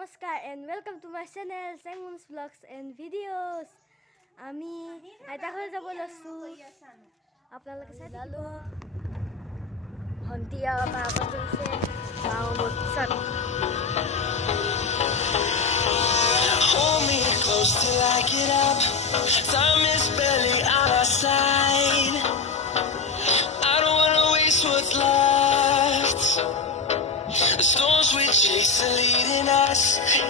Namaskar and welcome to my channel Sangmun's Vlogs and Videos. Ami aita khol jabo lasu. Apnalok sai lalo. Hontia ma bagse mautsat. Hold me close till I get up. Time is barely on our side. I don't wanna waste what's left. The storms we chase are leading us,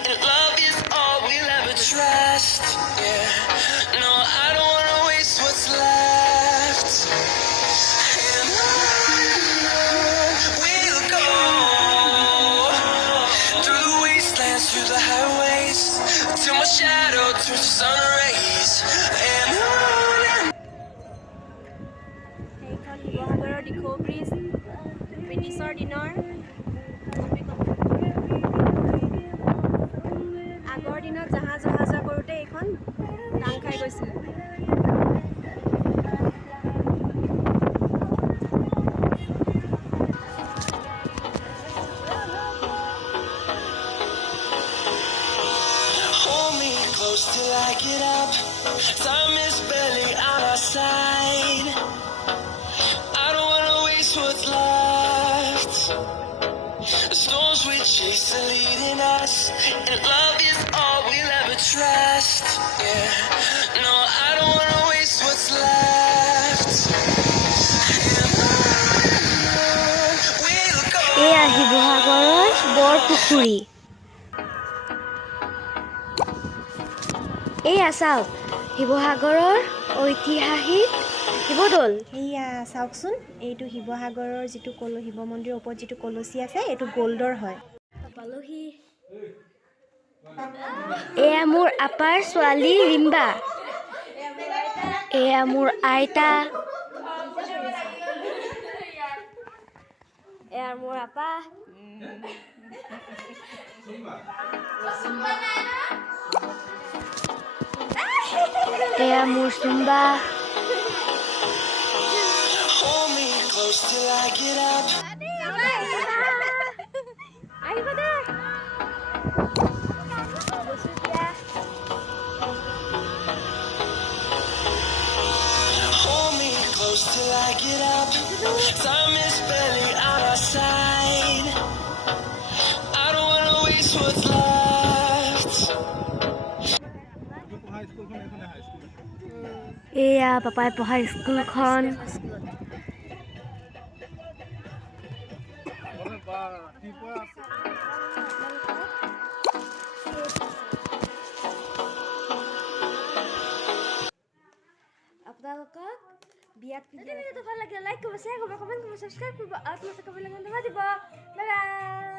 and love is all we'll ever trust. Yeah, no, I don't wanna waste what's left. And on we'll go through the wastelands, through the highways, till my shadow turns to sun rays. And on. এইখন শিৱসাগৰৰ Dikhow bridge ব্ৰিটিছৰ দিনৰ আগৰ দিনত জাহাজ অহা যোৱা কৰোঁতে এইখন টান খাই গৈছিল। Hold me close till I get up. Time is barely on our side. I don't wanna waste what's left. The storms we chase are leading us, and love is all we'll ever trust. Yeah, no, I don't wanna waste what's left. And on we'll go. এয়া শিৱসাগৰৰ বৰপুখুৰী। এয়া চাওক শিৱসাগৰৰ ঐতিহাসিক শিৱদৌল। এইয়া চাওকচোন, এইটো শিৱসাগৰৰ যিটো শিৱ মন্দিৰৰ ওপৰত যিটো কলচী আছে এইটো গ'ল্ডৰ হয়। পালোহি। এয়া মোৰ আপাৰ ছোৱালী ৰিম্বা। এয়া মোৰ আইতা। এয়া মোৰ আপা। এয়া মোৰ চুম্বা। Hold me close till I get up. আহিব দে। Hold me close till I get up. Time is barely on our side. I don't wanna waste what's left. এয়া পাপাই পঢ়া স্কুলখন। আপোনালোকক বিয়াত ভিডিঅ'টো ভাল লাগিলে লাইক কৰিব, শ্বেয়াৰ কৰিব, কমেণ্ট কৰিব, ছাবস্ক্ৰাইব কৰিব আৰু তোমালোকে কমেণ্ট দিব। Bye bye.